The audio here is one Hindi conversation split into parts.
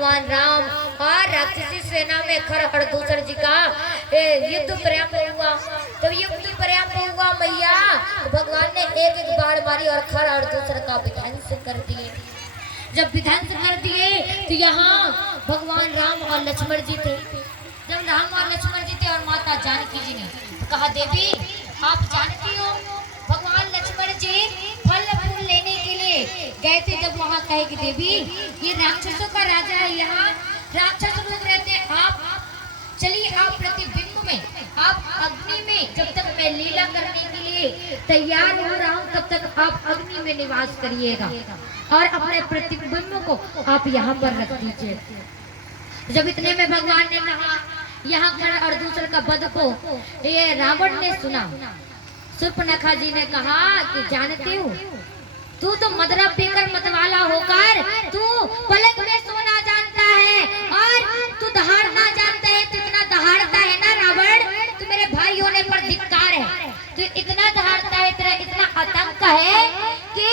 भगवान राम और राक्षसी सेना में खर हरदूसर जी का युद्ध प्रारंभ हुआ। तब युद्ध प्रारंभ हुआ मैया, तो भगवान ने एक एक बाण मारी और खर हरदूसर का विध्वंस कर दिए। जब विध्वंस कर दिए तो यहाँ भगवान राम और लक्ष्मण जी थे। जब राम और लक्ष्मण जी थे और माता जानकी जी ने कहा, देवी आप जानती हो भगवान लक्ष्मण जी फल फूल लेने के लिए गए थे। जब वहाँ कहे कि देवी ये राक्षसों का राजा है, यहाँ राक्षस लोग रहते हैं, आप चलिए आप प्रतिबिंब में, आप अग्नि में, जब तक मैं लीला करने के लिए तैयार हो रहा हूँ तब तक आप अग्नि में निवास करिएगा और अपने प्रतिबिंब को आप यहाँ पर रख दीजिए। जब इतने में भगवान ने कहा, यहाँ खर और दूसरे का वध को ये रावण ने सुना। शूर्पणखा जी ने कहा कि जानती हूँ तू तो मदरा पीकर मतवाला होकर तू पलक में सोना जानता है और तू दहाड़ना जानता है। तू इतना दहाड़ता है ना रावण, तू मेरे भाई होने पर धिक्कार है। तू इतना दहाड़ता है, तेरा इतना आतंक है कि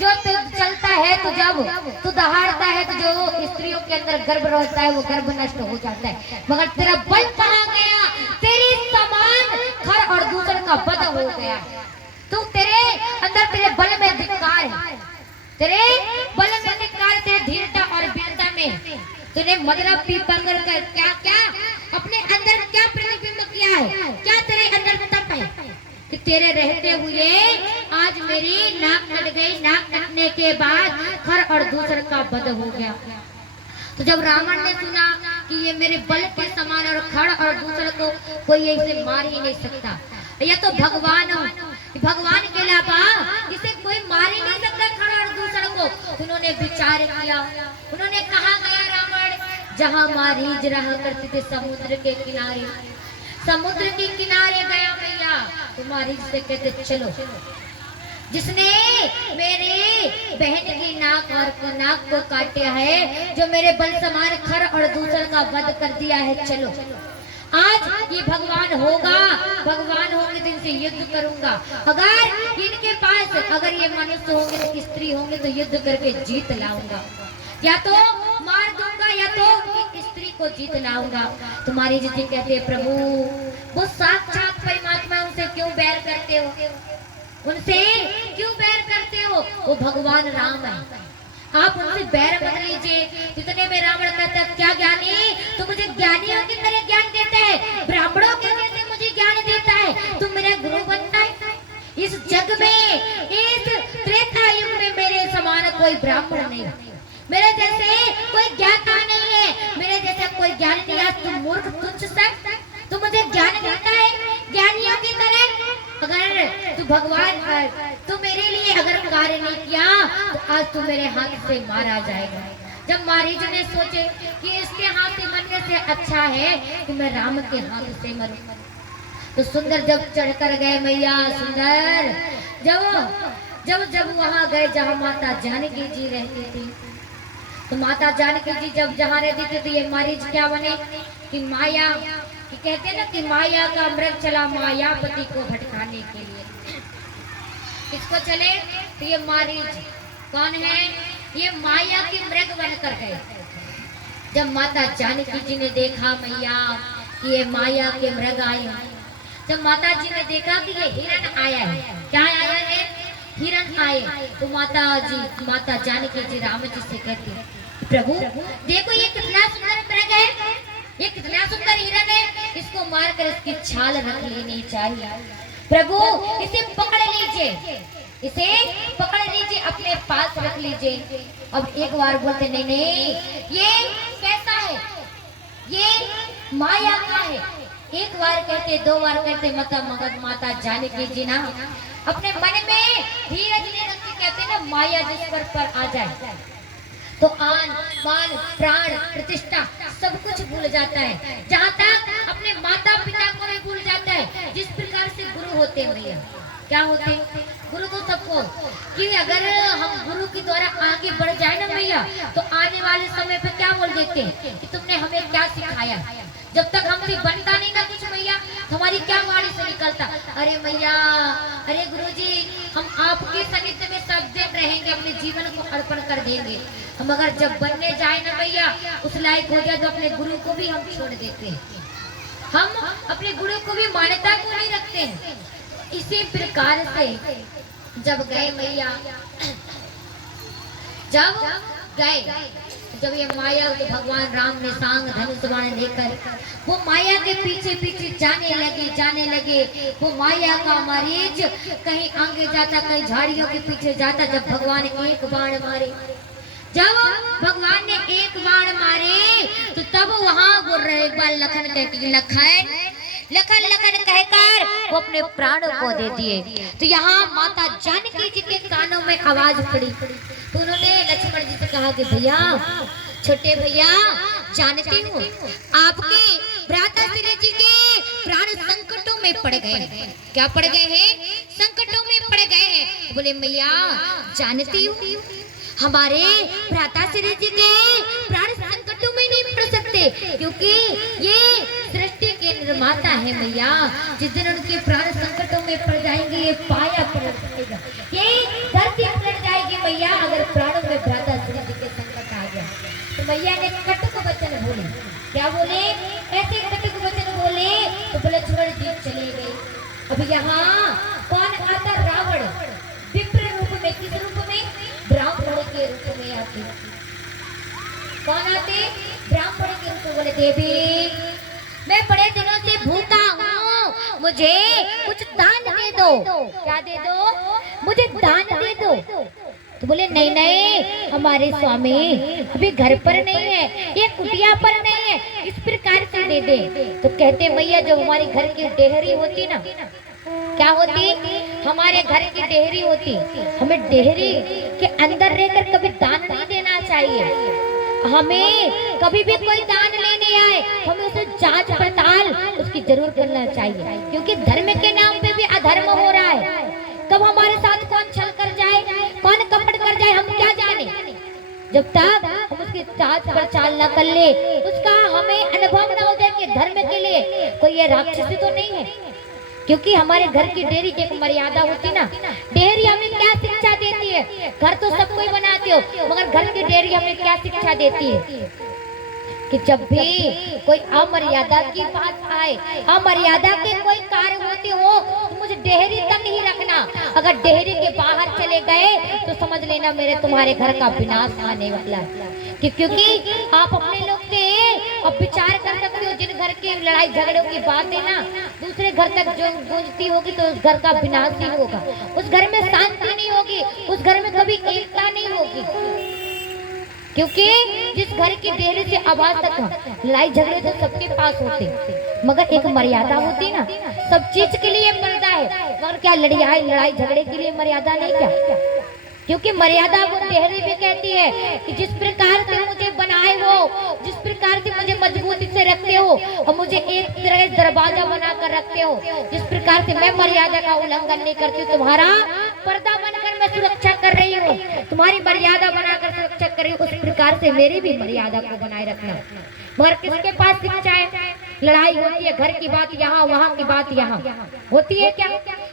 जो तू चलता है, तो जब तू दहाड़ता है तो जो स्त्रियों के अंदर गर्भ रहता है वो गर्भ नष्ट हो जाता है। मगर तेरा बल कहाँ गया? तेरी समान खर और दूसर का वध हो गया। तू तेरे अंदर तेरे बल में धिक्कार है, तेरे बल में धिक्कार, तेरे धीरता और वीरता में तूने मदरा पी पकड़ कर क्या क्या अपने अंदर क्या प्रतिबिंब किया है, क्या तेरे अंदर तप है कि तेरे रहते हुए आज मेरी नाक कट गई। नाक कटने के बाद खर और दूसर का वध हो गया। तो जब रावण ने सुना कि ये मेरे बल के समान और खर और दूसर को कोई ऐसे मार ही नहीं सकता, यह तो भगवान हो, भगवान के अलावा इसे कोई मार ही नहीं सकता खर और दूसर को। उन्होंने विचार किया, उन्होंने कहा गया रावण जहाँ मारीज रहा करते थे समुद्र के किनारे, समुद्र के किनारे गया मैया, तो मारीज से कहते चलो जिसने मेरे बहन की नाक को काटा है, जो मेरे बल समान खर और दूसर का वध कर दिया है, चलो आज ये भगवान होगा, भगवान होंगे तो इनसे युद्ध करूंगा। अगर इनके पास अगर ये मनुष्य होंगे तो स्त्री होंगे तो युद्ध करके जीत लाऊंगा, या तो मार दूंगा या तो स्त्री को जीत लाऊंगा। तुम्हारी जिद्दी कहते हैं प्रभु वो साक्षात परमात्मा, उनसे क्यों बैर करते हो, उनसे क्यों बैर करते हो? वो भगवान राम है, आप उनसे बैर मत लीजिए। जितने में रावण कहता क्या ज्ञानी, तो मुझे ज्ञानियों की तरह ज्ञान देता है, ब्राह्मणों के जैसे मुझे ज्ञान देता है, तुम मेरा गुरु बनता है। इस जग में, इस त्रेता युग में मेरे समान कोई ब्राह्मण नहीं, मेरे जैसे कोई ज्ञाता नहीं है, मेरे जैसा कोई ज्ञान नहीं है। तुम मूर्ख तुच्छ सक, तू मुझे ज्ञान देता है ज्ञानियों की तरह। अगर तू भगवान तू मेरे लिए अगर कार्य नहीं किया तो आज तू मेरे हाथ से मारा जाएगा। जब मारीज ने सोचे कि इसके हाथ से मरने से अच्छा है कि मैं राम के हाथ से मरूं, तो सुंदर जब चढ़कर गए मैया, सुंदर जब वहां गए जहां माता जानकी जी रहती थी, तो माता जानकी जी जब जहाँ रहती थी तो ये मारीज क्या बने कि माया कि कहते ना कि माया का मृग चला मायापति को भटकाने के लिए। किसको चले? तो ये मारीज कौन है? ये माया के मृग बनकर गए। जब माता जानकी जी ने देखा मैया कि ये माया के मृग आए, जब माता जी ने देखा कि ये हिरण आया है, क्या आया है? हिरण आए, तो माता जानकी जी राम जी से कहती प्रभु देखो ये कितना सुंदर मृग है, ये कितना सुंदर हिरण है, इसको मारकर इसकी छाल रख लेनी चाहिए। प्रभु इसे पकड़ लीजिए, इसे पकड़ लीजिए, अपने पास रख लीजिए। अब एक बार बोलते नहीं नहीं ये कैसा है, ये माया का है। एक बार कहते, दो बार कहते, मगर माता जानकी जी ना अपने मन में धीरज नहीं रखती। कहते ना माया जिस पर आ जाए तो आन मान प्राण प्रतिष्ठा सब कुछ भूल जाता है, जहाँ तक अपने माता पिता को भी भूल जाता है। जिस प्रकार से गुरु होते हैं भैया, क्या होते हैं गुरु तो सबको, कि अगर हम गुरु के द्वारा आगे बढ़ जाए ना भैया, तो आने वाले समय पे क्या बोल देते हैं कि तुमने हमें क्या सिखाया। जब तक हमसे बनता नहीं ना कुछ भैया, हमारी क्या वाणी से निकलता, अरे मैया, अरे गुरुजी, हम आपके सानिध्य में सब दिन रहेंगे, अपने जीवन को अर्पण कर देंगे। हम अगर जब बनने जाए ना मैया, उस लायक हो जाए तो अपने गुरु को भी हम छोड़ देते हैं। हम अपने गुरु को भी मान्यता को नहीं रखते हैं। इसी प्रकार से जब गए मैया, जब गए, जब ये माया तो भगवान राम ने सांग धनुष बाण लेकर वो माया के पीछे पीछे जाने लगे। वो माया का मरीज कहीं आगे जाता, कहीं झाड़ियों के पीछे जाता। जब भगवान एक बाण मारे, जब भगवान ने एक बाण मारे, तो तब वहां वो रहे लखन कहती, लखन लखन कहकर वो अपने प्राण को दे दिए। तो यहाँ माता जानकी जी के कानों में आवाज पड़ी, तो उन्होंने लक्ष्मण जी से कहा कि भैया, छोटे भैया, जानती हूँ आपके भ्राता श्री जी के प्राण संकटों में पड़ गए। क्या पड़ गए हैं? संकटों में पड़ गए हैं। बोले मैया, जानती हूँ हमारे भ्राता श्री जी के प्राण संकटों में नहीं पड़ सकते, क्योंकि ये सृष्टि के निर्माता है मैया। जिस दिन उनके प्राण संकटों में पड़ जाएंगे, ये पाया पलट जाएगा, ये धरती पलट जाएगी मैया, अगर प्राणों में भ्राता श्री जी के संकट आ गया। तो मैया ने कटुक वचन बोले। क्या बोले? ऐसे कटुक वचन बोले तो लक्ष्मण जी चले गए। अब यहाँ कौन आता? रावण विप्र रूप में। किस रूप में? ब्राह्मण के रूप में आते। कौन आते? ब्राह्मण के रूप में। बोले देवी, मैं बड़े दिनों से भूखा हूँ, मुझे कुछ दान दे दो। क्या दे दो? मुझे दान दे दो। तो बोले नहीं नहीं, हमारे स्वामी अभी घर पर नहीं है, ये कुटिया पर नहीं है, इस प्रकार से दे दे। तो कहते मैया, जब हमारे घर की डेहरी होती ना, क्या होती? हमारे घर की डेहरी होती, हमें डेहरी के अंदर रहकर कभी दान नहीं देना चाहिए। हमें कभी भी कोई दान लेने आए, हमें उसे जांच पड़ताल उसकी जरूर करना चाहिए, क्योंकि धर्म के नाम पे भी अधर्म हो रहा है। कब हमारे साथ कौन छल कर जाए, कौन कपट कर जाए, हम क्या जाने। जब तक हम उसकी जांच पड़ताल न कर ले, उसका हमें अनुभव न हो जाए कि धर्म के लिए कोई ये राक्षसी तो नहीं है। क्योंकि हमारे घर की डेयरी की एक मर्यादा होती ना। डेयरी हमें क्या शिक्षा देती है? घर तो सब कोई बनाते हो, मगर घर की डेयरी हमें क्या शिक्षा देती है कि जब भी कोई अमर्यादा की बात आए, अमर्यादा के कोई कार्य होते हो, तो मुझे डेयरी तक ही रखना। अगर डेयरी के बाहर चले गए तो समझ लेना मेरे तुम्हारे घर का विनाश आने वाला है। क्योंकि आप अपने लोग से अब विचार कर सकते हो, जिन घर की लड़ाई झगड़ों की बात है ना, दूसरे घर तक जो गूंजती होगी तो उस घर का विनाश ही होगा। उस घर में शांति नहीं होगी, उस घर में कभी एकता नहीं होगी। क्योंकि जिस घर की डेयरी से आवाज तक लड़ाई झगड़े तो सबके पास होते, मगर एक मर्यादा होती ना। सब चीज के लिए पर्दा है, मगर क्या लड़ाई झगड़े के लिए मर्यादा नहीं? क्या? क्योंकि मर्यादा वो डेहरी भी कहती है कि जिस प्रकार से मुझे बनाए हो, जिस प्रकार से मुझे मजबूती से रखते हो और मुझे एक तरह दरवाजा बनाकर रखते हो, जिस प्रकार से मैं मर्यादा का उल्लंघन नहीं करती हूँ, तुम्हारा पर्दा बनकर मैं सुरक्षा कर रही हूँ, तुम्हारी मर्यादा बनाकर सुरक्षा कर रही हूँ, उस प्रकार से मेरी भी मर्यादा को बनाए रखना। मगर किसके पास शिक्षा है? लड़ाई होती है, घर की बात यहाँ, वहाँ की बात यहाँ होती है। क्या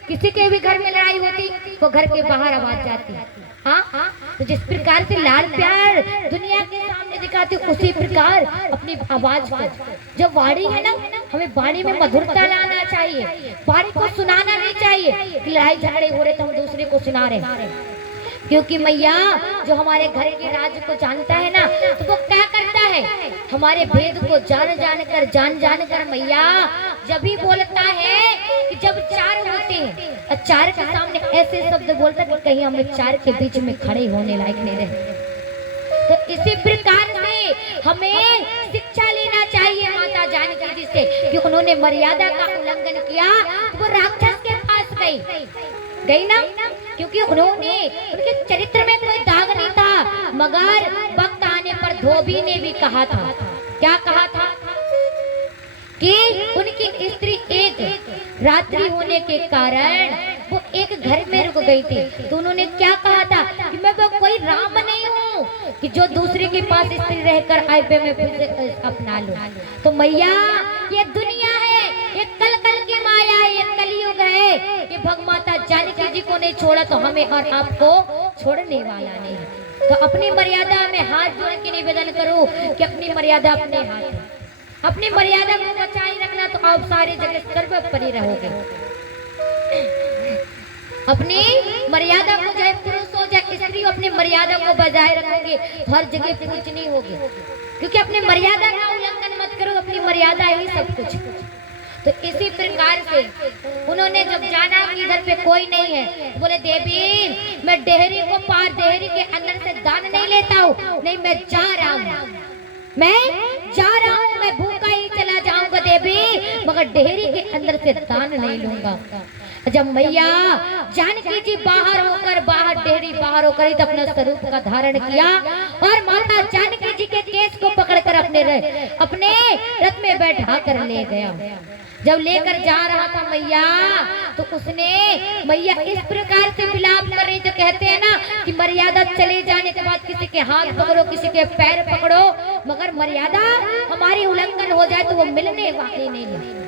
किसी के भी घर में लड़ाई होती तो घर के बाहर आवाज जाती है। हाँ, तो जिस प्रकार से लाल प्यार दुनिया के सामने दिखाते, उसी प्रकार अपनी आवाज को, जो वाणी है ना, हमें वाणी में मधुरता लाना चाहिए। वाणी को सुनाना नहीं चाहिए कि लड़ाई झगड़े हो रहे तो हम दूसरे को सुना रहे। क्योंकि मैया जो हमारे घर के राज को जानता है ना, तो वो क्या करता है? हमारे भेद को जान कर मैया जब भी बोलता है कि जब चार होते हैं और चार के सामने ऐसे शब्द बोलता है कि कहीं हमें चार के बीच में खड़े होने लायक नहीं रहे। तो इसी प्रकार से हमें शिक्षा लेना चाहिए माता जानकी जी से कि उन्होंने मर्यादा का उल्लंघन किया, वो राक्षस के पास गई ना, क्योंकि उन्होंने, उनके चरित्र में कोई दाग नहीं था, मगर वक्त आने पर धोबी ने भी कहा था। क्या कहा था? कि उनकी स्त्री एक रात्रि होने के कारण वो एक घर में रुक गई थी। तो उन्होंने क्या कहा था कि मैं वो कोई राम नहीं हूँ कि जो दूसरे के पास स्त्री रहकर आए पे मैं फिर से अपना लूं। तो मैया ये दुनिया है, ये कल कल की कलयुग है, ये भगमाता जानकी जी को नहीं छोड़ा तो हमें और आपको छोड़ने वाला नहीं। तो अपनी मर्यादा में हाथ जोड़ के निवेदन करो कि अपनी मर्यादा अपने हाथ में, अपनी मर्यादा को बचाए रखना तो आप सारे जगह सर्वोपरि रहोगे। अपनी मर्यादा को, चाहे पुरुष हो चाहे स्त्री हो, अपनी मर्यादा को बजाय रखोगे हर जगह पूजनी होगी, क्योंकि अपनी मर्यादा का उल्लंघन मत करो, अपनी मर्यादा ही सब कुछ। तो इसी प्रकार से उन्होंने जब जाना कि इधर पे कोई नहीं है, बोले देवी मैं डेहरी को पार, डेहरी के अंदर से दान नहीं लेता हूँ, नहीं मैं जा रहा हूँ, मैं जा रहा हूँ, मैं भूखा ही चला जाऊंगा देवी, मगर डेहरी के अंदर से दान नहीं लूंगा। जब मैया जानकी जी बाहर डेहरी बाहर होकर तो अपना स्वरूप का धारण किया और माता जानकी जी के केस को पकड़कर अपने रथ में बैठा कर ले गया। जब लेकर जा रहा था मैया, तो उसने मैया इस प्रकार से विलाप कर रही, तो कहते हैं ना कि मर्यादा चले जाने के बाद किसी के हाथ पकड़ो, किसी के पैर पकड़ो, मगर मर्यादा हमारी उल्लंघन हो जाए तो वो मिलने वाली नहीं है।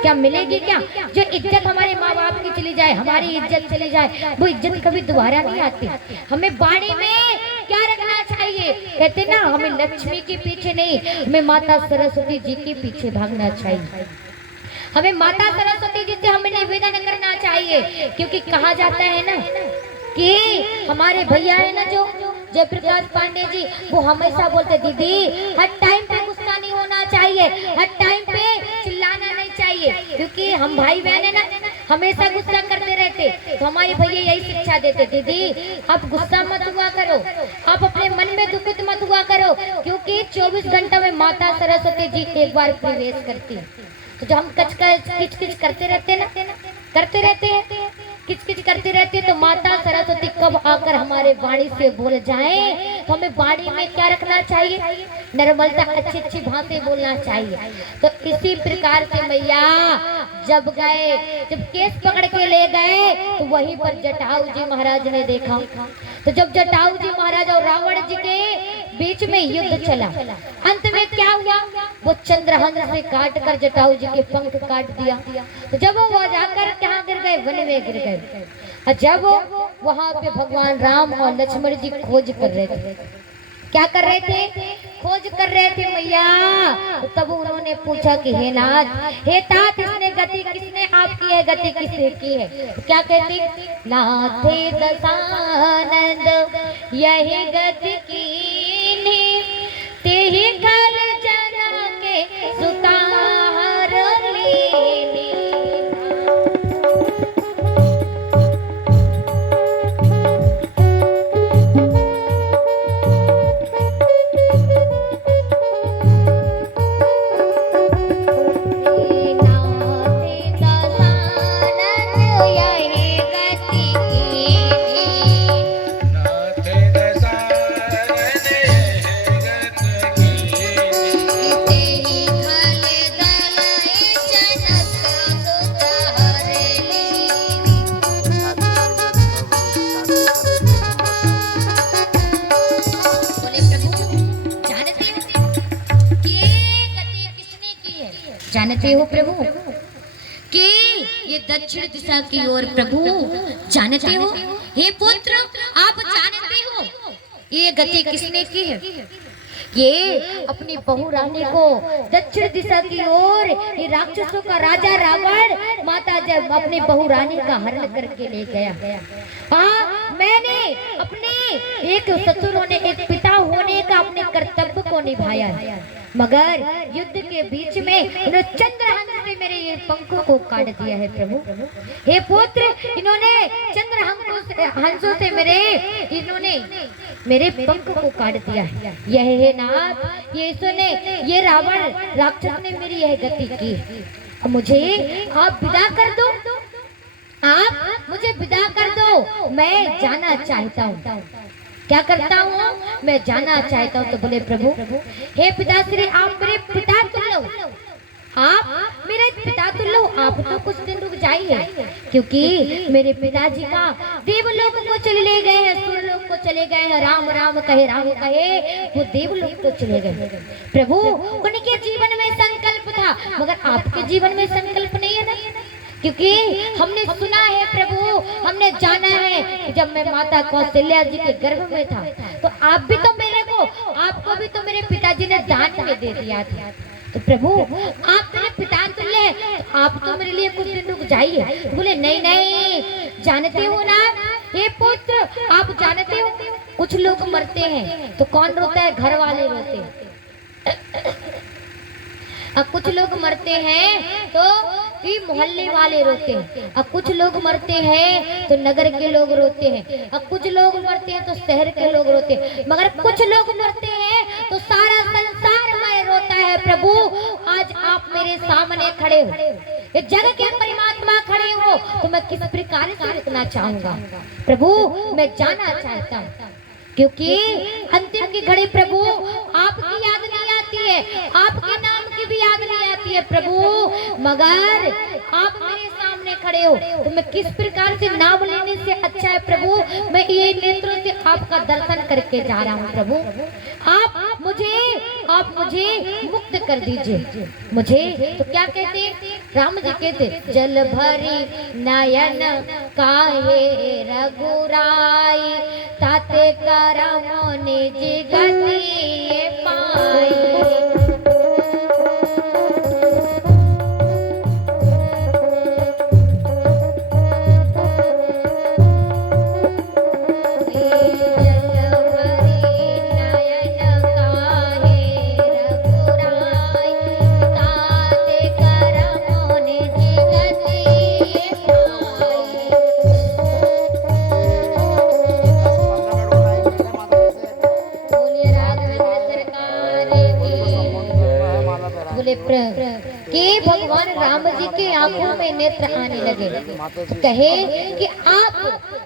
क्या मिलेगी? क्या जो इज्जत हमारे माँ बाप की चली जाए, हमारी इज्जत चली जाए, वो इज्जत कभी दोबारा नहीं आती। हमें बाड़ी में क्या रखना चाहिए? कहते ना हमें लक्ष्मी के पीछे नहीं, हमें माता सरस्वती जी के पीछे भागना चाहिए। हमें माता सरस्वती जी से हमें निवेदन करना चाहिए, क्योंकि कहा जाता है ना कि हमारे भैया है ना जो जयप्रकाश पांडे जी, वो हमेशा बोलते दीदी हर टाइम पे गुस्सा नहीं होना चाहिए, हर टाइम पे चिल्लाना नहीं चाहिए, क्योंकि हम भाई बहन है ना, हमेशा गुस्सा करते रहते। तो हमारे भैया यही शिक्षा देते, दीदी आप गुस्सा मत हुआ करो, आप अपने मन में दुखित मत हुआ करो, क्योंकि 24 घंटा में माता सरस्वती जी एक बार प्रवेश करती है। तो जब हम किच करते रहते हैं, किच करते रहते, तो माता सरस्वती कब आकर हमारे वाणी से बोल जाएं, तो हमें वाणी में क्या रखना चाहिए? निर्मलता, अच्छी अच्छी भाषा बोलना चाहिए। तो इसी प्रकार से मैया जब केस पकड़ के ले गए, तो वहीं पर जटाऊ जी महाराज ने देखा। तो जब जटाऊ जी महाराज और रावण जी के बीच में युद्ध चला, अंत में क्या हुआ? वो चंद्रहंस से काट कर जटाऊ जी के पंख काट दिया। तो जब वो जाकर कहाँ गिर गए? वन में गिर गए। और जब वहां पे भगवान राम और लक्ष्मण जी खोज कर रहे थे, क्या कर रहे थे? खोज कर रहे थे मैया। तो तब उन्होंने पूछा कि हे नाथ, हे तात, इसने गति किसने आपकी है, गति किसने की है? तो क्या कहती? नाथे दशानंद यही गति कीन्ही, तेहि कल जना के सुतार लीनी। जानते हो प्रभु कि ये दक्षिण दिशा की ओर प्रभु जानते हो? हे पुत्र आप जानते हो ये गति किसने की है? ये अपनी बहू रानी को दक्षिण दिशा की ओर ये राक्षसों का राजा रावण माता जब अपनी बहू रानी का हरण करके ले गया। हाँ, मैंने अपने एक ससुर होने, एक पिता होने का अपने कर्तव्य को निभाया है, मगर युद्ध के बीच में उन्होंने चंद्रहंस से मेरे ये पंखों को काट दिया है प्रभु। हे पुत्र, इन्होंने चंद्रहंसों से मेरे पंख को काट दिया है। यह है नाथ, ये रावण राक्षस ने मेरी यह गति की। अब मुझे आप विदा कर दो, आप मुझे विदा कर दो, मैं जाना चाहता हूँ। क्या करता हूँ? मैं जाना चाहता हूँ। तो बोले प्रभु, हे पिताश्री, आप मेरे पिता तुल्य हो, आप मेरे पिता तुल्य हो, आप तो कुछ दिन रुक जाइए, क्योंकि मेरे पिताजी का देवलोक को चले गए हैं, सुरलोक को चले गए हैं। राम राम कहे वो देवलोक को चले गए। प्रभु, उनके जीवन में संकल्प था, मगर आपके जीवन में संकल्प नहीं है ना। क्योंकि हमने सुना है प्रभु, हमने जाना है कि जब मैं माता कौशल्या जी के गर्भ में था तो आप भी तो मेरे को, आपको भी तो मेरे पिताजी ने दान में दे दिया था। तो प्रभु आप मेरे पिता तुल्य हैं, तो आप तो मेरे लिए कुछ दिन रुक जाइए। बोले नहीं नहीं, जानते हो ना ये पुत्र, आप जानते हो कुछ लोग मरते हैं तो कौन रोता है? घर वाले रोते हैं। अब कुछ लोग मरते हैं तो ये मोहल्ले वाले रोते हैं, अब कुछ लोग मरते हैं तो नगर के लोग रोते हैं, अब कुछ लोग मरते हैं तो शहर के लोग रोते हैं, मगर कुछ लोग मरते हैं तो सारा संसार में रोता है। प्रभु आज आप मेरे सामने खड़े हो, ये जगत के परमात्मा खड़े हो, तो मैं किस प्रकार से रुकना चाहूंगा? प्रभु मैं जाना चाहता हूँ, क्योंकि अंतिम की घड़ी प्रभु आपकी याद नहीं आती है, आपके नाम की भी याद नहीं आती है प्रभु, मगर आप मेरे सामने खड़े हो तो मैं किस प्रकार से नाम लेने से अच्छा है प्रभु, मैं ये नेत्रों से आपका दर्शन करके जा रहा हूँ। प्रभु आप मुझे मुक्त कर दीजिए। मुझे तो क्या कहते, राम जी कहते, जल भरी नयन काहे रघुराई, ताते करम निज गति पाई। कि भगवान राम जी के आंखों में नेत्र आने लगे, कहे कि आप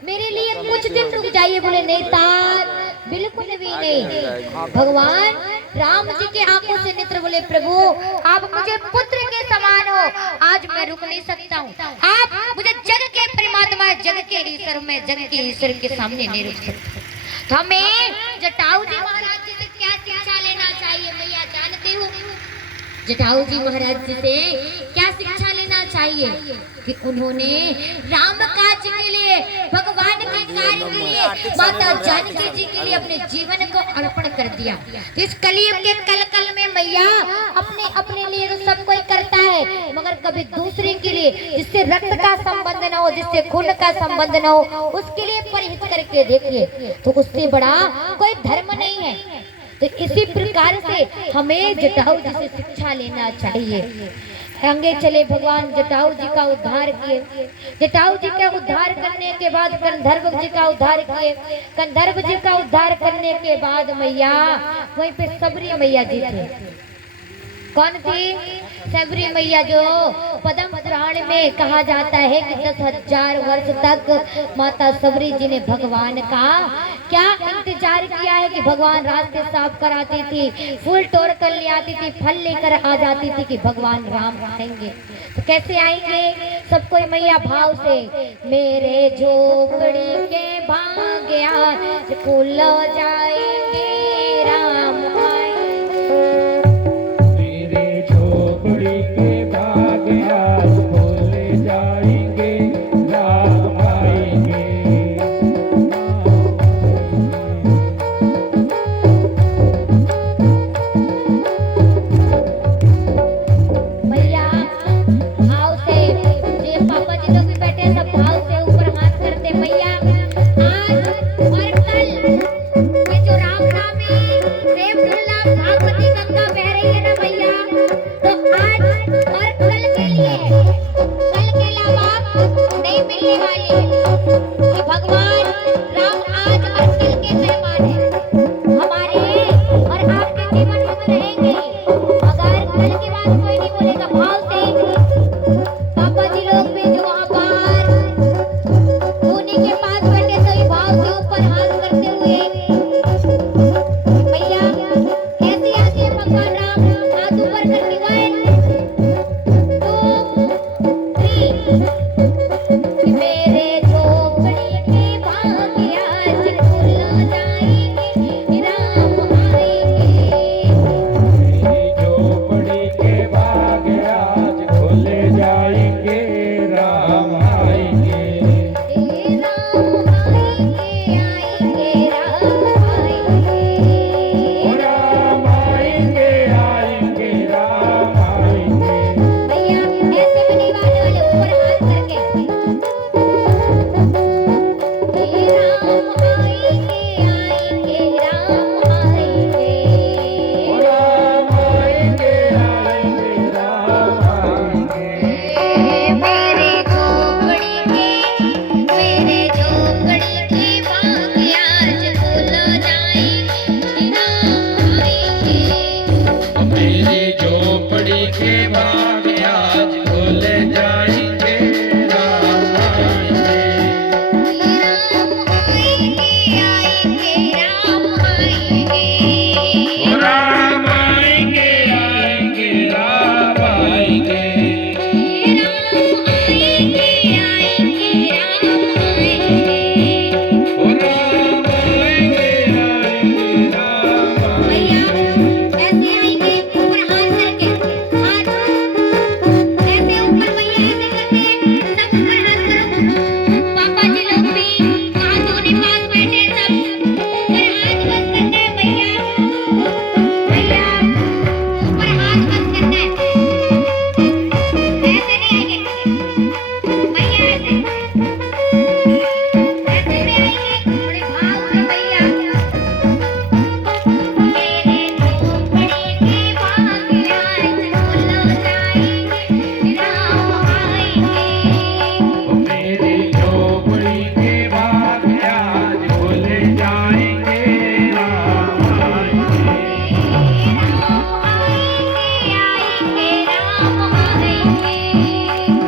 मेरे लिए कुछ दिन रुक जाइए। बोले नहीं तार, बिल्कुल भी नहीं। भगवान राम जी के आंखों से नेत्र, बोले प्रभु आप मुझे पुत्र के समान हो, आज मैं रुक नहीं सकता हूँ, आप मुझे जग के परमात्मा, जग के ईश्वर में, जग के ईश्वर के सामने नहीं रुक सकता। तो हमें जटाऊ जी महाराज जी से क्या शिक्षा लेना चाहिए मैया जानते हो? जटाऊ जी महाराज जी से क्या शिक्षा लेना चाहिए कि उन्होंने राम काज के लिए, भगवान के कार्य के लिए, माता जानकी जी के लिए अपने जीवन को अर्पण कर दिया। तो इस कलयुग के कल में मैया अपने लिए तो सब कोई करता है, मगर कभी दूसरे के लिए, जिससे रक्त का संबंध न हो, जिससे खून का संबंध न हो, उसके लिए परिहित करके देखिए तो उससे बड़ा कोई धर्म नहीं है। तो इसी प्रकार से हमें जटाऊ जी से शिक्षा लेना चाहिए। आगे चले भगवान जटाऊ जी का उद्धार किए। जटाऊ जी का उद्धार करने के बाद गंधर्व जी का उद्धार किए। गंधर्व जी का उद्धार करने के बाद मैया वहीं पे सबरी मैया जी थे। कौन थी? सबरी मैया, जो पद्म पुराण में कहा जाता है कि 10,000 वर्ष तक माता सबरी जी ने भगवान का क्या इंतजार किया है कि भगवान रास्ते साफ कराती थी, फूल तोड़ कर ले आती थी, फल लेकर आ जाती थी कि भगवान राम आएंगे। तो कैसे आएंगे? सब कोई मैया भाव से, मेरे झोपड़ी के भाग्या खुल जाएंगे, राम आएंगे। के भाग्य आज खोले जाएंगे, राम आएंगे। भैया भाव से, ये पापा जी लोग भी बैठे हैं, सब भाव से ऊपर हाथ करते। मैया आज और कल ये जो राम नाम मेरी झोपड़ी के भाग आज खोले जाएंगे, राम आएंगे। ओ राम आएंगे, आएंगे, राम आएंगे। ओ राम आएंगे, आएंगे, राम आएंगे। मेरी झोपड़ी के भाग आज खोले जाएंगे, राम आएंगे।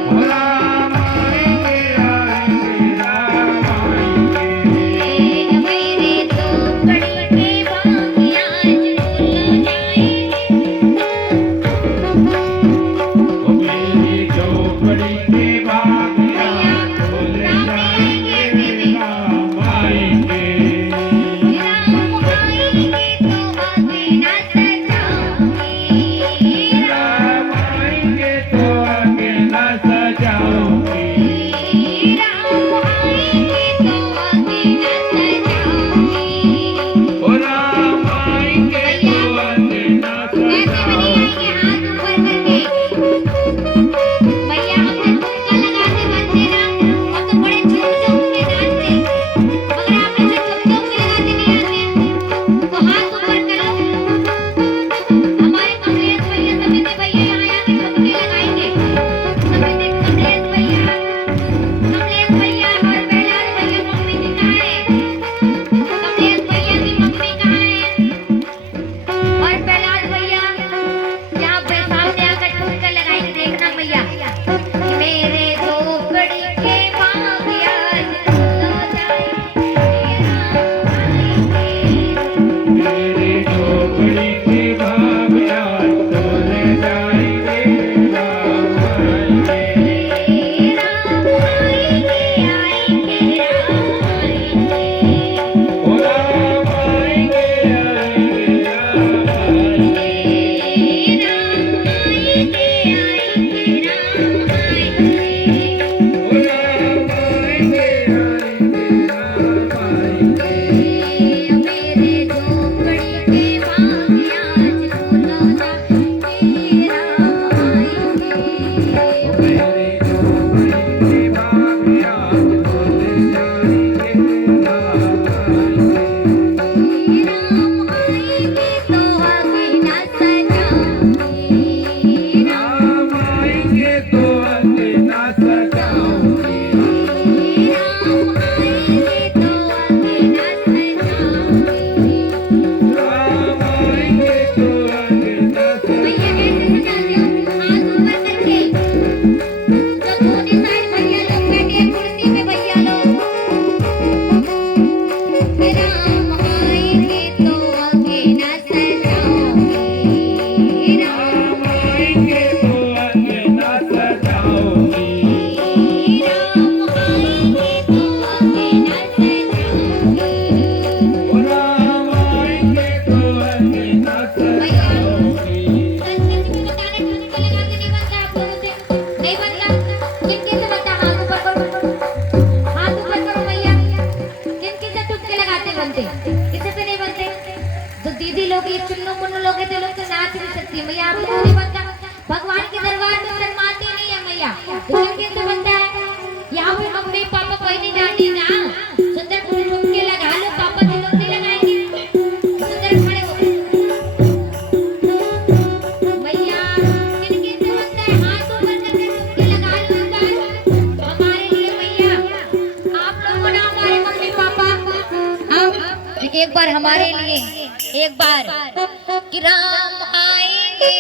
ओ राम आएंगे, आएंगे, राम आएंगे। ओ मेरी झोपड़ी के भाग आज खोले जाएंगे, राम आएंगे। राम आएंगे तो आगे न सजाऊंगी। ओ राम आएंगे तो आगे न सजाऊंगी। मेरी झोपड़ी के भाग आज खोले जाएंगे, राम आएंगे। ओ राम आएंगे, आएंगे, राम आएंगे। ओ राम आएंगे, आएंगे, राम आएंगे। मेरी झोपड़ी के भाग आज खोले जाएंगे, राम आएंगे। राम आएंगे तो आगे न सजाऊंगी। राम आएंगे तो आगे न सजाऊंगी। राम आएंगे तो आगे न सजाऊंगी। ओ राम आएंगे तो आगे न सजाऊंगी। तो दीदी लोग ये चुन्नू मुन्नू लोग हैं, तो लोग तो नाच नहीं सकती मैया, आप लोगों ने बनता भगवान के दरबार में शर्माती नहीं है मैया। तो कैसे बनता है? यहाँ पे मम्मी पापा कोई नहीं डांटेगा, सुंदर ठुमके लगा लो, पापा जी लोग नहीं लगाएंगे, सुंदर खड़े हो मैया। किनके से बनता है? हाथ ऊपर करके ठुमके लगा लो एक बार हमारे लिए मैया। आप लोगों ने हमारे मम्मी पापा अब एक बार हमारे लिए एक बार कि राम आएंगे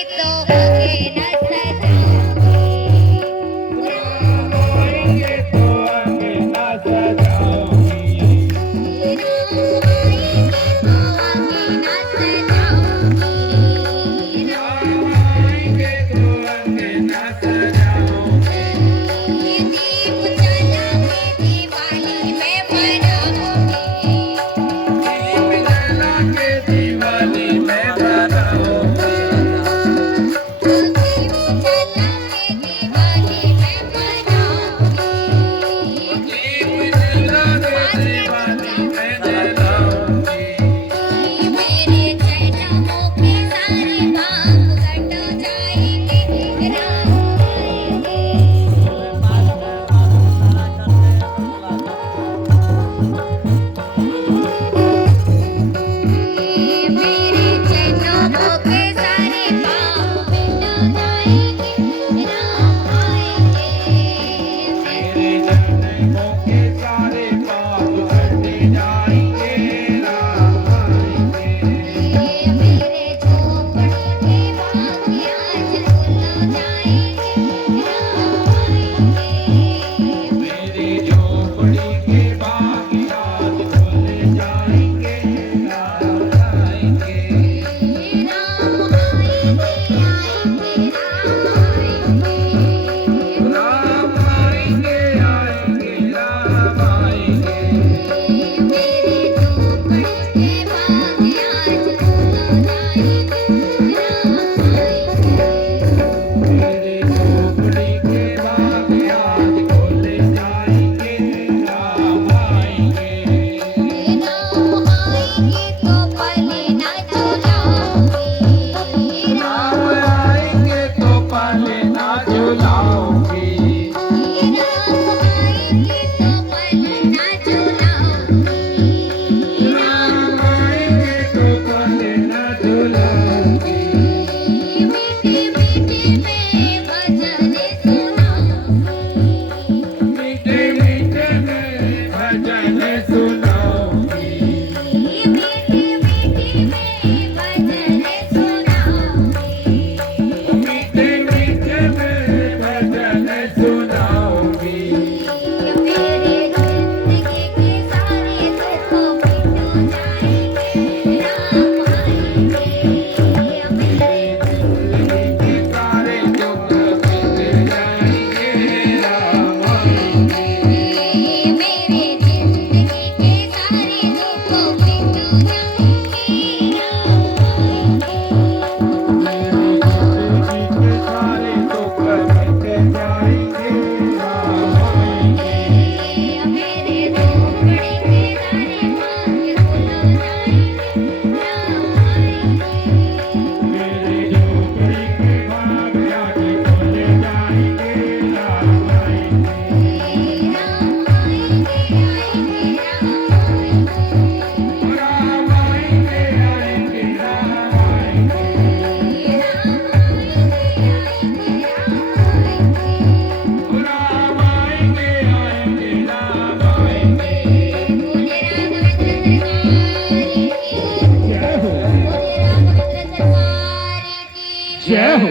जय हो।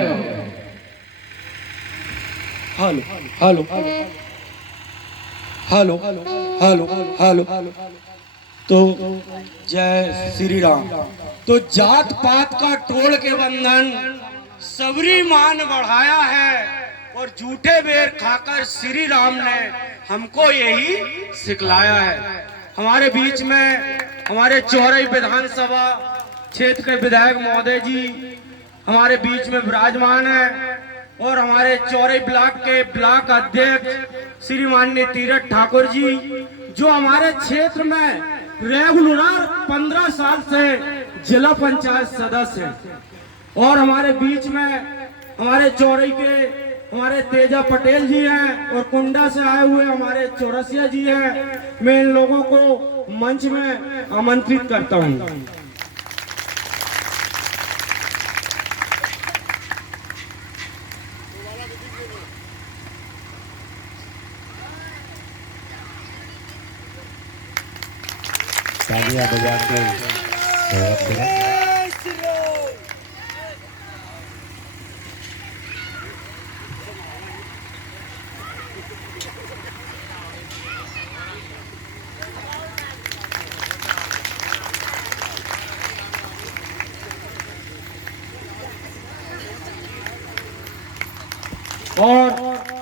Hello hello hello hello hello. तो जय श्री राम। तो जात पात का तोड़ के बंधन सबरी मान बढ़ाया है, और झूठे बेर खाकर श्री राम ने हमको यही सिखलाया है। हमारे बीच में हमारे चौरई विधानसभा क्षेत्र के विधायक महोदय जी हमारे बीच में विराजमान है, और हमारे चौरई ब्लॉक के ब्लॉक अध्यक्ष श्री माननीय तीरथ ठाकुर जी, जो हमारे क्षेत्र में रेगुलर 15 साल से जिला पंचायत सदस्य हैं। और हमारे बीच में हमारे चौरई के हमारे तेजा पटेल जी हैं, और कुंडा से आए हुए हमारे चौरसिया जी हैं। मैं इन लोगों को मंच में आमंत्रित करता हूं। तालियां बजा के स्वागत करें। और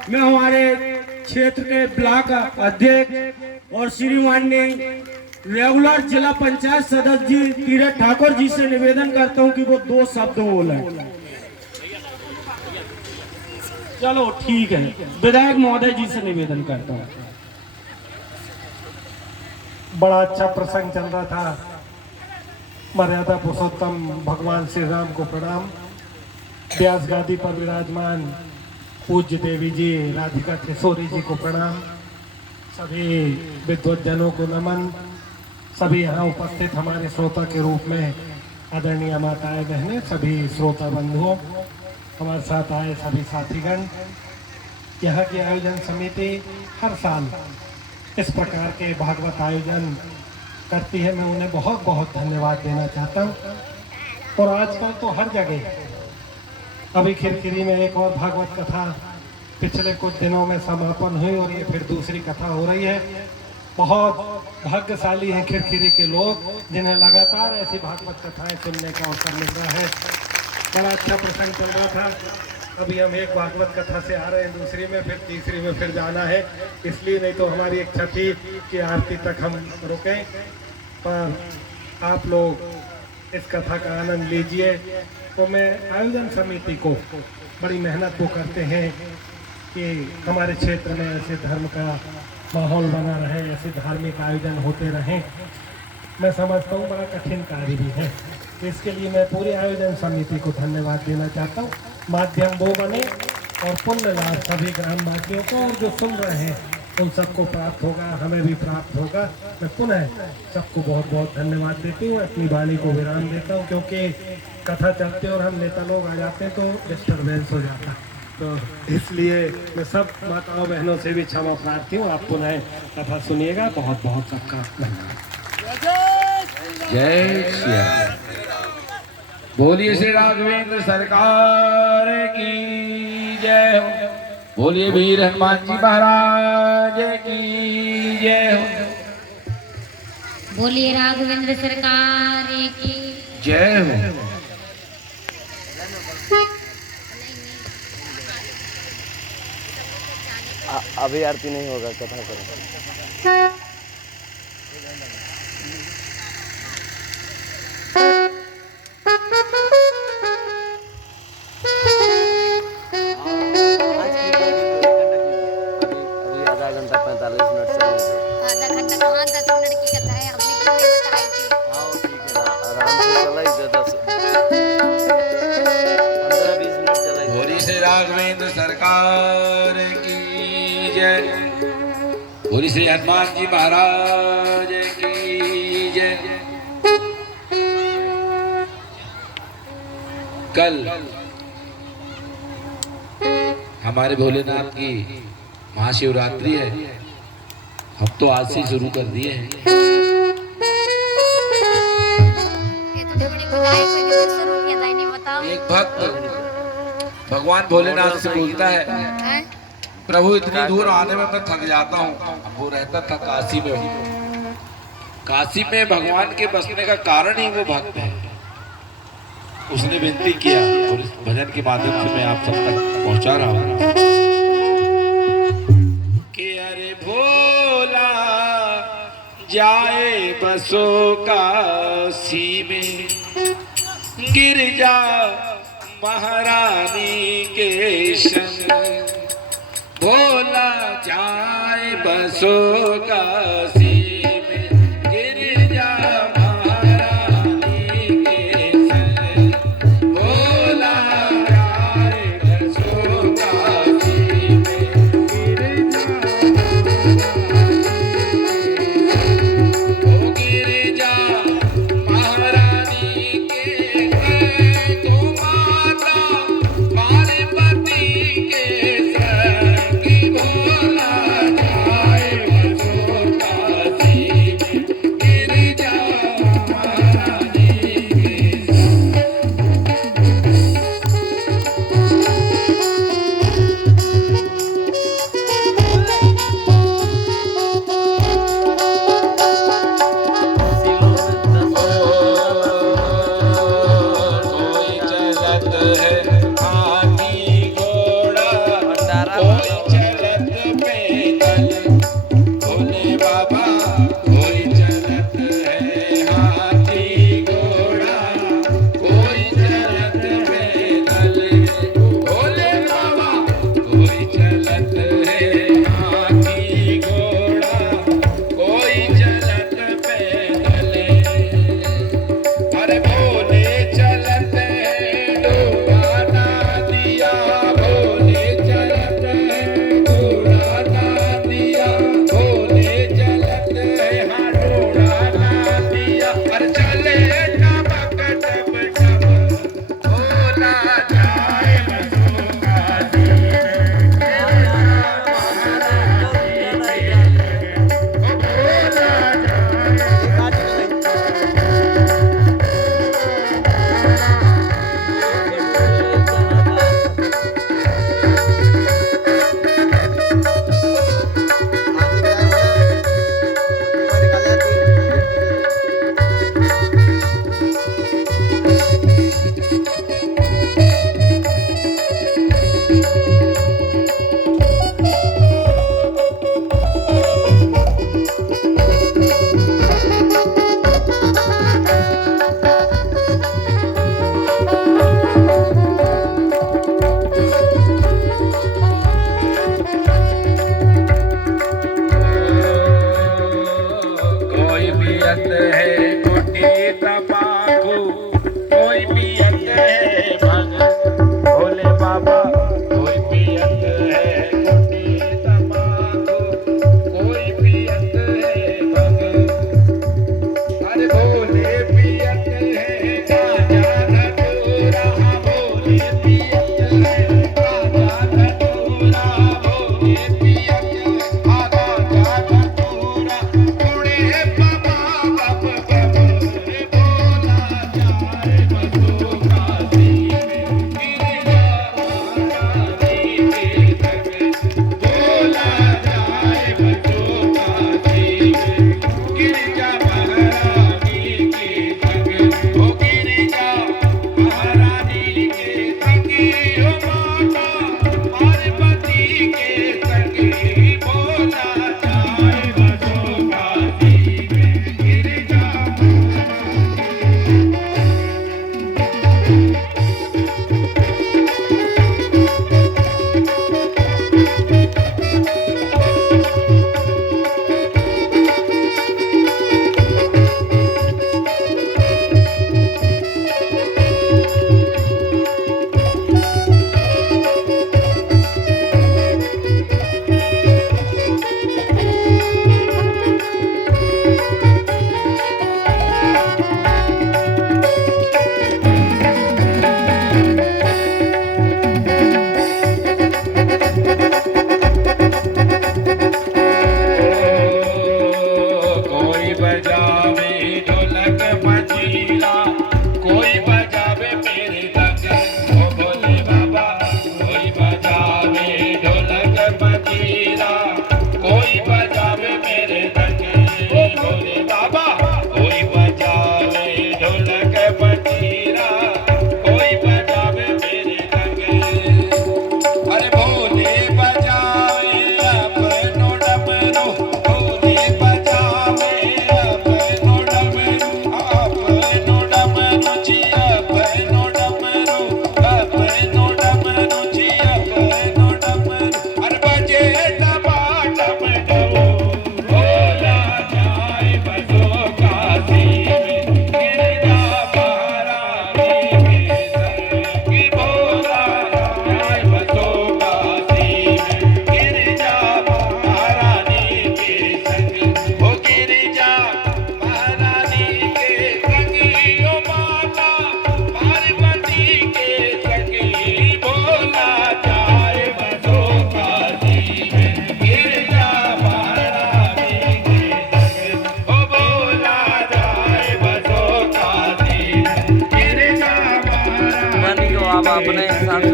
मैं हमारे क्षेत्र के ब्लॉक अध्यक्ष और श्रीमाननीय रेगुलर जिला पंचायत सदस्य जी तीरथ ठाकुर जी से निवेदन करता हूं कि वो 2 शब्द बोले। चलो ठीक है, विधायक महोदय जी से निवेदन करता हूं। बड़ा अच्छा प्रसंग चल रहा था। मर्यादा पुरुषोत्तम भगवान श्री राम को प्रणाम। व्यास गादी पर विराजमान पूज्य देवी जी राधिका किशोरी जी को प्रणाम। सभी विद्वज्जनों को नमन। सभी यहाँ उपस्थित हमारे श्रोता के रूप में आदरणीय माताएं बहनें, सभी श्रोता बंधुओं, हमारे साथ आए सभी साथीगण। यहाँ की आयोजन समिति हर साल इस प्रकार के भागवत आयोजन करती है। मैं उन्हें बहुत बहुत धन्यवाद देना चाहता हूँ। और आजकल तो हर जगह, अभी खिरखिरी में एक और भागवत कथा पिछले कुछ दिनों में समापन हुई, और ये फिर दूसरी कथा हो रही है। बहुत भाग्यशाली हैं खिरखिरी के लोग, जिन्हें लगातार ऐसी भागवत कथाएं सुनने का अवसर मिल रहा है। बड़ा अच्छा प्रसंग चल रहा था। अभी हम एक भागवत कथा से आ रहे हैं, दूसरी में, फिर तीसरी में फिर जाना है। इसलिए नहीं तो हमारी इच्छा थी कि आरती तक हम रुकें, पर आप लोग इस कथा का आनंद लीजिए। तो मैं आयोजन समिति को, बड़ी मेहनत वो करते हैं कि हमारे क्षेत्र में ऐसे धर्म का माहौल बना रहे, ऐसे धार्मिक आयोजन होते रहें। मैं समझता हूँ बड़ा कठिन कार्य भी है। इसके लिए मैं पूरी आयोजन समिति को धन्यवाद देना चाहता हूँ। माध्यम वो बने और पुण्य लाभ सभी ग्रामवासियों को, और जो सुन रहे हैं उन सबको प्राप्त होगा, हमें भी प्राप्त होगा। मैं पुनः सबको बहुत बहुत धन्यवाद देती हूँ। अपनी वाणी को विराम देता हूँ, क्योंकि कथा चलते और हम नेता लोग आ जाते हैं तो डिस्टर्बेंस हो जाता है। तो इसलिए मैं सब माताओं बहनों से भी क्षमा प्रार्थी हूँ। आप पुनः कथा सुनिएगा। बहुत बहुत सबका धन्यवाद। जय श्री राम। बोलिए श्री राघवेंद्र सरकार की जय हो। बोलिए वीर हनुमान जी महाराज की जय हो। बोलिए राघवेंद्र सरकार की जय हो। अभी आरती नहीं होगा, कथा करो। अभी आधा घंटा 45 मिनट से आधा घंटा कहाँ 10 मिनट की कथा है, हमने क्यों नहीं बताई थी। हाँ ठीक है, आराम से चला ही 15-20 मिनट चला ही। बोलिए श्री राघवेंद्र सरकार की जय। बोलिए श्री हनुमान जी महाराज की जय। कल हमारे भोलेनाथ की महाशिवरात्रि है। हम तो आज से शुरू कर दिए हैं। ये तो बड़ी बताई, कोई शुरू किया था नहीं, बताओ। एक भक्त भगवान भोलेनाथ से बोलता है, प्रभु इतनी दूर आने में मैं थक जाता हूँ। वो रहता था काशी में। काशी में भगवान के बसने का कारण ही वो भक्त है। उसने विनती किया और इस भजन के माध्यम से मैं आप सब तक पहुंचा रहा हूँ कि अरे भोला जाए बसो काशी में, गिरजा महारानी के संग। भोला जाए बसो काशी में, गिरजा महारानी के संग। भोला जाए बसो काशी में, गिरजा महारानी के संग। तो माता पार्वती के संग। भोला जाए बसो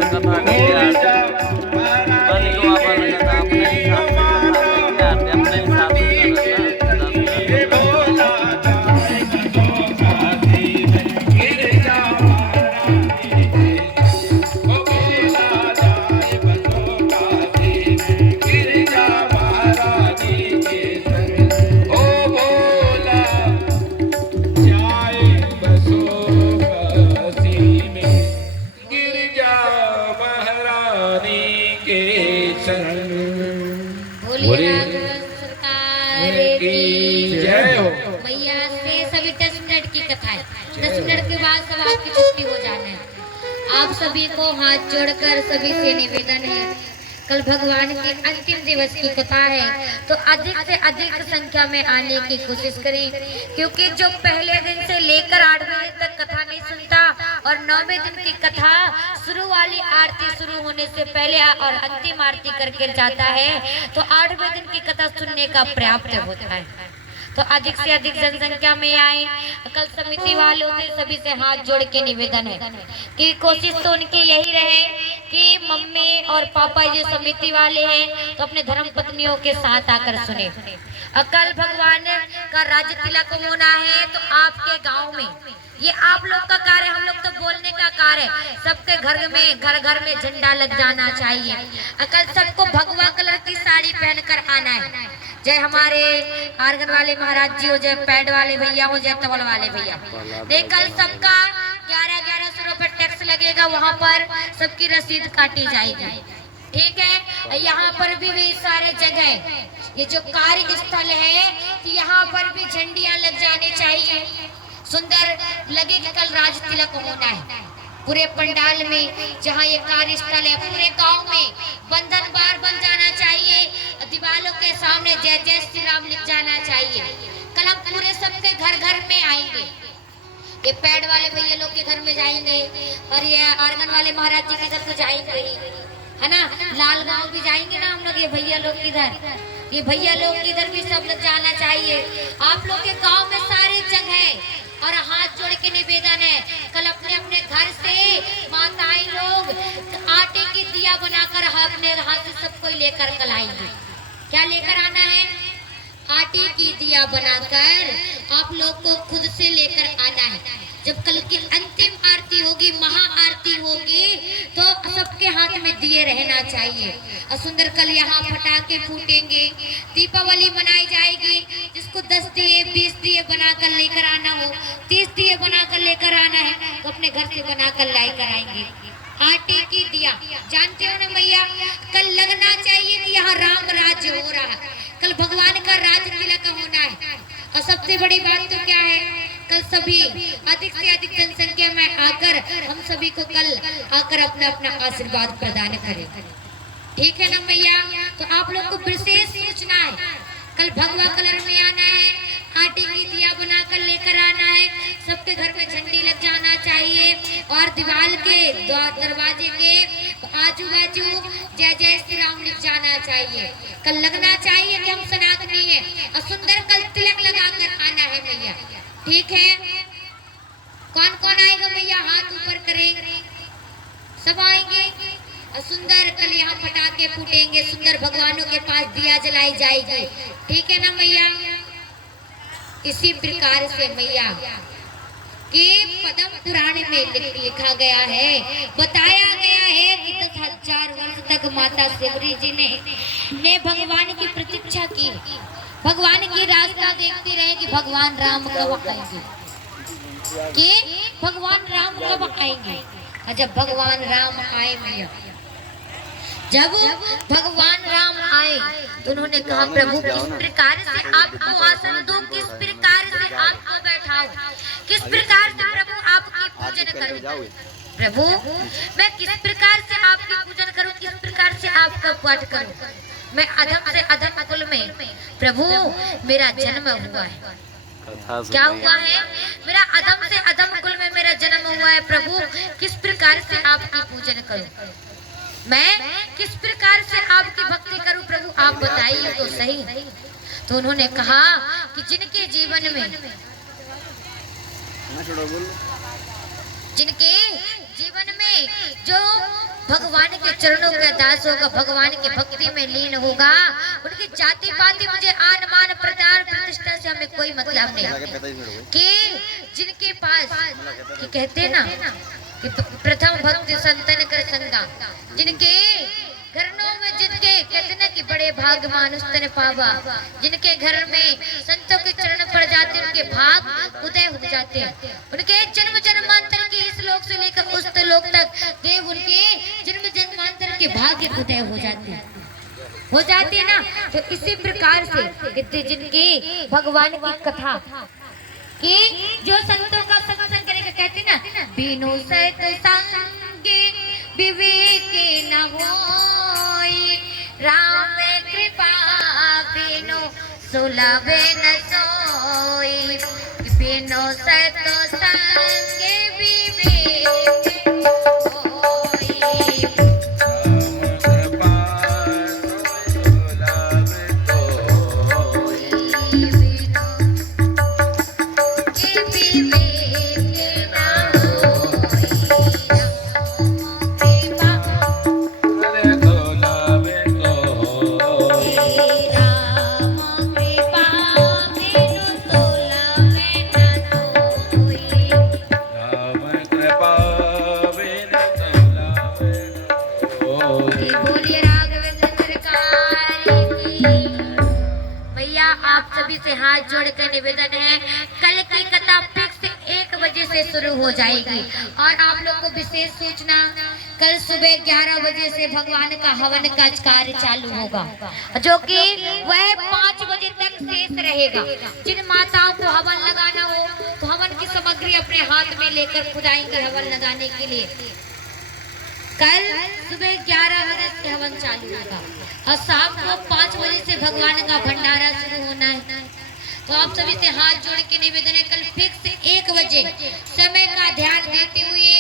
कथा नहीं आते मन को आप लगा अपने हिसाब से कथा नहीं आते अपने हिसाब से बोलिए सरकार की जय हो। मैया से सभी 10 मिनट की कथा है। 10 मिनट के बाद सब आपकी छुट्टी हो जाना है। आप सभी को हाथ जोड़कर सभी से निवेदन है, कल भगवान के अंतिम दिवस की कथा है, तो अधिक से अधिक संख्या में आने की कोशिश करें, क्योंकि जो पहले दिन से लेकर 8वें दिन तक कथा नहीं सुनता और 9वें दिन की कथा शुरू वाली आरती शुरू होने से पहले और अंतिम आरती करके जाता है, तो 8वें दिन की कथा सुनने का पर्याप्त होता है। तो अधिक से अधिक जनसंख्या में आए। कल समिति वालों से सभी से हाथ जोड़ के निवेदन है कि कोशिश तो उनकी यही रहे कि मम्मी और पापा जो समिति वाले हैं तो अपने धर्म पत्नियों के साथ आकर सुने। कल भगवान का राज्य तिलक होना है, तो आपके गांव में ये आप लोग का कार्य, हम लोग तो बोलने का कार्य, सबके घर में झंडा लग जाना चाहिए। कल सबको भगवा कलर की साड़ी पहनकर आना है। जय हमारे आर्गन वाले महाराज जी हो, जय पैड वाले भैया हो, जय तबल वाले भैया। देख कल सबका 1100 रुपए टैक्स लगेगा, वहाँ पर सबकी रसीद काटी जाएगी। ठीक है, यहाँ पर भी सारे जगह ये जो कार्य स्थल है, तो यहाँ पर भी झंडियाँ लग जानी चाहिए। सुंदर लगे कि कल राज तिलक होना है पूरे पंडाल में, जहाँ ये कार्यस्थल है पूरे गांव में बंधन बार बन जाना चाहिए। दीवारों के सामने जय जय श्री राम लिख जाना चाहिए। कल हम पूरे सबके घर में आएंगे, ये पैड वाले भैया लोग के घर में जाएंगे और ये आर्गन वाले महाराज जी के घर तो जाएंगे ही, है ना। लाल गांव भी जाएंगे ना हम लोग, ये भैया लोग किधर, ये भैया लोग किधर भी सब लोग जाना चाहिए। आप लोग के गांव में सारी जगह और हाथ जोड़ के निवेदन है, कल अपने अपने घर से माताएं लोग आटे की दिया बनाकर अपने हाथ से सबको लेकर कल आएंगे। क्या लेकर आना है? आटे की दिया बनाकर आप लोग को खुद से लेकर आना है। जब कल की अंतिम आरती होगी, महा आरती होगी, तो सबके हाथ में दिए रहना चाहिए। और सुंदर कल यहाँ पटाखे फूटेंगे, दीपावली मनाई जाएगी। जिसको 10 दिए 20 दिए बनाकर लेकर आना हो, 30 दिए बनाकर लेकर आना है, तो अपने घर से बनाकर लेकर आएंगे। आटे की दिया जानते हो ना मैया, कल लगना चाहिए कि यहाँ राम राज्य हो रहा है, कल भगवान का राज तिलक होना है। और सबसे बड़ी बात तो क्या है, कल सभी अधिक से अधिक जनसंख्या में आकर हम सभी को कल आकर अपना अपना आशीर्वाद प्रदान करें। ठीक है ना मैया। तो आप लोग को विशेष सूचना है, कल भगवा कलर में आना है, आटे की दिया बनाकर लेकर आना है, सबके घर में झंडी लग जाना चाहिए और दीवार के दरवाजे के आजू बाजू जय जय श्री राम लिख जाना चाहिए। कल लगना चाहिए कि हम सनातनी है और सुंदर कल तिलक लगाकर आना है मैया। ठीक है, कौन कौन आएगा मैया? हाथ ऊपर करें, सब आएंगे। और सुंदर कल यहाँ पटाखे फूटेंगे, सुंदर भगवानों के पास दिया जलाई जाएगी। ठीक है ना मैया। इसी प्रकार से मैया कि पद्म पुराण में लिखा गया है, बताया गया है कि 10,000 वर्ष तक माता शिवरी जी ने भगवान की प्रतीक्षा की, भगवान की रास्ता देखती रहे कि भगवान राम कब आएंगे, कि भगवान राम कब आएंगे। और जब भगवान राम आए मैया, जब भगवान राम आए तो उन्होंने कहा प्रभु किस प्रकार से आपको आसन दूं, किस प्रकार से आपको बैठाऊं, किस प्रकार से प्रभु आपकी पूजन करूं। प्रभु मैं किस प्रकार से आपकी पूजन करूं, किस प्रकार से आपका पाठ करूं। मैं अधम से अधम कुल में प्रभु मेरा जन्म हुआ है। क्या हुआ है? मेरा अधम से अधम कुल में मेरा जन्म हुआ है। प्रभु किस प्रकार से आपकी पूजन करूं, मैं किस प्रकार से आपकी भक्ति करूं। प्रभु आप बताइए तो सही। तो उन्होंने कहा कि जिनके जीवन में जो भगवान के चरणों के दास होगा, भगवान की भक्ति में लीन होगा, उनकी जाति पाति मुझे आन मान प्रचार प्रतिष्ठा से हमें कोई मतलब नहीं। कि जिनके पास कि कहते हैं ना कि प्रथम भक्ति संतन कर संगा, जिनके घरों में जिनके कहते ना कि बड़े भाग मानुष तन पावा, जिनके घर में संतों के चरण पड़ जाते हैं उनके भाग उदय हो जाते हैं। उनके जन्म जन्मांतर के इस लोक से लेकर उस लोक तक देव उनके जन्म जन्मांतर के भाग्य उदय हो जाते हैं ना। तो इसी प्रकार से कहते जिनके भगवान की कथा कि जो संतों का सत्संग करेगा, कहते ना बिनु सत्संगे विवेक न होई, राम कृपा बिनु सुलभे न सोई, बिनु सत्संगे विवेक न होई। से हाथ जोड़कर निवेदन है, कल की कथा फिक्स 1 बजे से शुरू हो जाएगी और आप लोग को विशेष सूचना, कल सुबह 11 बजे से भगवान का हवन का कार्य चालू होगा, जो कि वह 5 बजे तक शेष रहेगा। जिन माताओं को हवन लगाना हो तो हवन की सामग्री अपने हाथ में लेकर खुद आएंगे हवन लगाने के लिए। कल सुबह 11 बजे से हवन चालू होगा और शाम को 5 बजे से भगवान का भंडारा शुरू होना है। तो आप सभी से हाथ जोड़ के निवेदन है, कल फिक्स 1 बजे समय का ध्यान देते हुए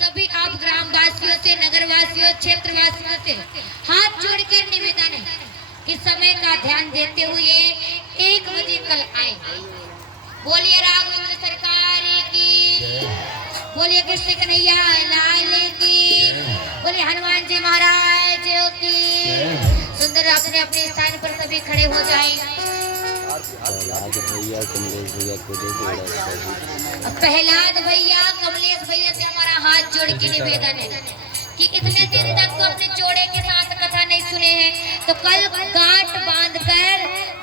सभी आप ग्रामवासियों से, नगरवासियों, क्षेत्रवासियों से हाथ जोड़ के निवेदन है कि समय का ध्यान देते हुए 1 बजे कल आए। बोलिए राघवेंद्र सरकार की, बोलिए कृष्ण कन्हैया लाल की, बोलिए हनुमान जी महाराज की। सुंदर अपने अपने स्थान पर सभी खड़े हो जाएं। प्रहलाद भैया, कमलेश भैया से हमारा हाथ जोड़ के निवेदन है कि इतने दिन तक तो अपने जोड़े के साथ कथा नहीं सुने हैं, तो कल गांठ बांधकर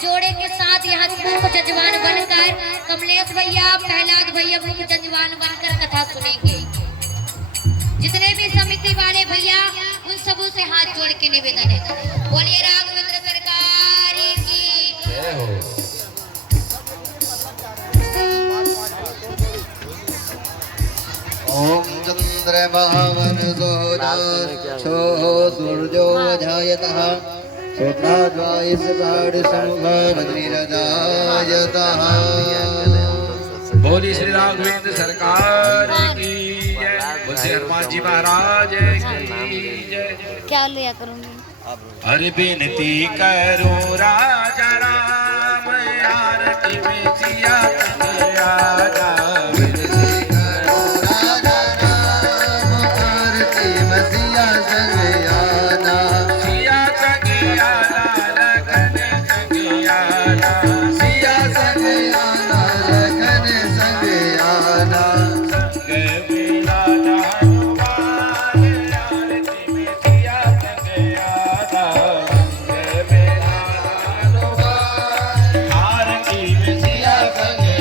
जोड़े के साथ यहाँ मुख्य जजमान बनकर कमलेश भैया, प्रहलाद भैया मुख्य जजमान बनकर कथा सुनेंगे। जितने भी समिति वाले भैया उन सबों से हाथ जोड़ के निवेदन है, बोलिए राघवेंद्र सरकार की। ओम चंद्रभावन सोदो सूर्यो जायतः बोली श्री राघवेंद्र सरकार की जय, बोले हनुमान जी महाराज की जय। क्या लिया करूंगी? हरि बिनती करो राजा राम, आरती में सिया राजा। आरती में सिया संग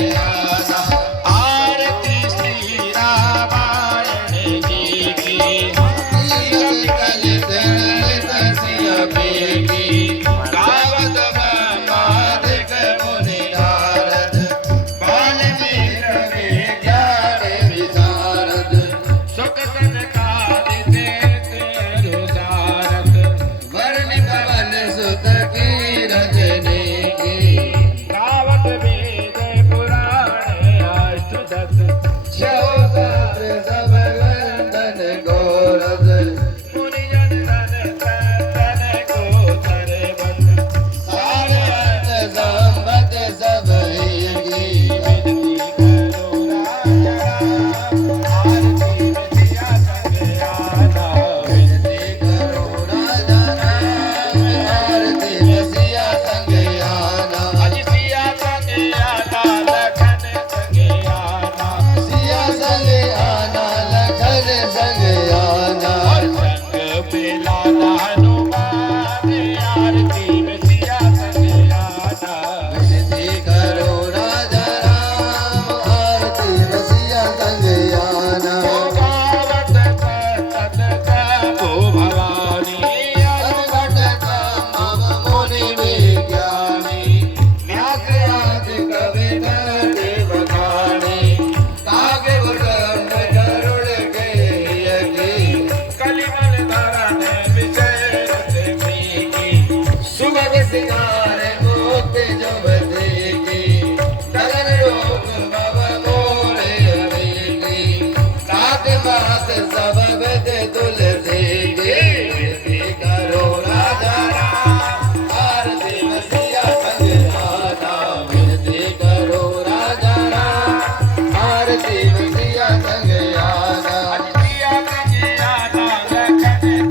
मिलाना हनुमान आरती में सिया संग आना विनती करो राजा राम आरती में सिया संग आना गावत सतत गावो भवानी अर्घट काम मुनि विज्ञानी न्यास आदि कवि नटे बखानी कागे वरण गरुड़ के यज्ञ कलिमल धरण विजय देवी सुगम सिंगार मोते जबते की दलन रोग भव मोरे अनेकी तात बात सब वेद तुलसी की विनती करो राजा राम आरती में सिया संग आना विनती करो राजा राम आरती में सिया संग आना सिया संग आना लखन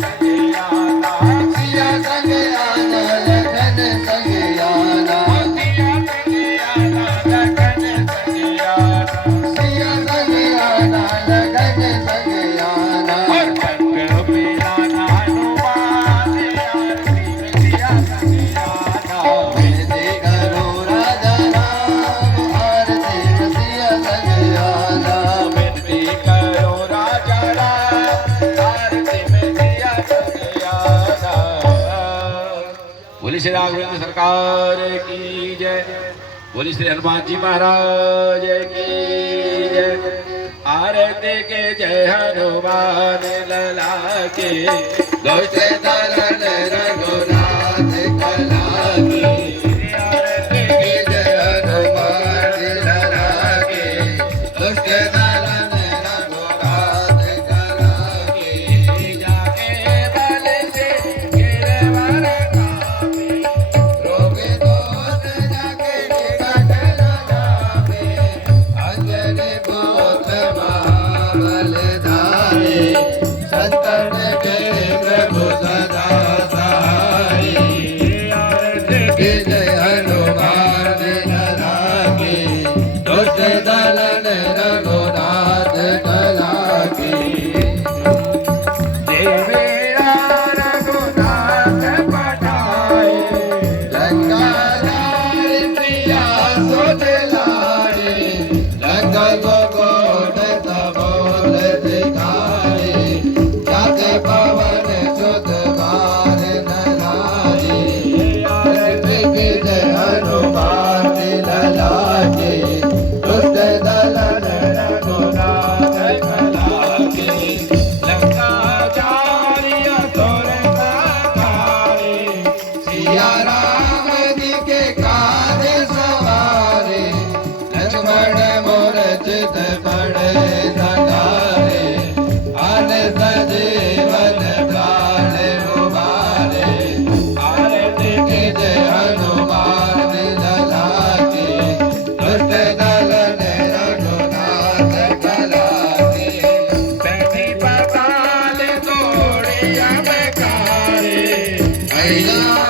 संग आना सिया संग आना लखन संग आना सिया संग आना लखन संग आना सिया संग आना लखन संग आना और कंठ मिलाना हनुमान आरती में सिया संग आना विनती करो राजा राम आरती में सिया संग आना विनती करो राजा राम आरती में सिया संग आना। बोली श्री राघवेंद्र सरकार की जय। बोली श्री हनुमान जी महाराज की जय। आरती के जय हनुमान लला के दुष्ट दलन रघुनाथ कला की आरती की जय हनुमान लला के दुष्ट दलन रघुनाथ कला की जाके बल से गिरवर कामे रोगे दोष जाके निकट न जावे अंजनी पुत्र महाबल धारे संतन के प्रभु सदा सहारे की जय हनुमान लला के दुष्ट दलन रघुनाथ कला की देवेरा रघुनाथ पठाए लंकाधारी प्रिया सुध लाए लंका गोगोट सबोल दिखाए जाते पवन सुध मार नारी की जय हनुमान लला के दुष्ट दलन रघुनाथ कला के लंका जारिया तोर कारे सिया राम जी के काज सवारे लक्ष्मण मोर चित बड़े धनारे अन सजीवन प्राण उबारे आरती की जय हनुमान लला के दुष्ट दलन रघुनाथ कला के बैठी पताल तोड़िया में कारे अय्या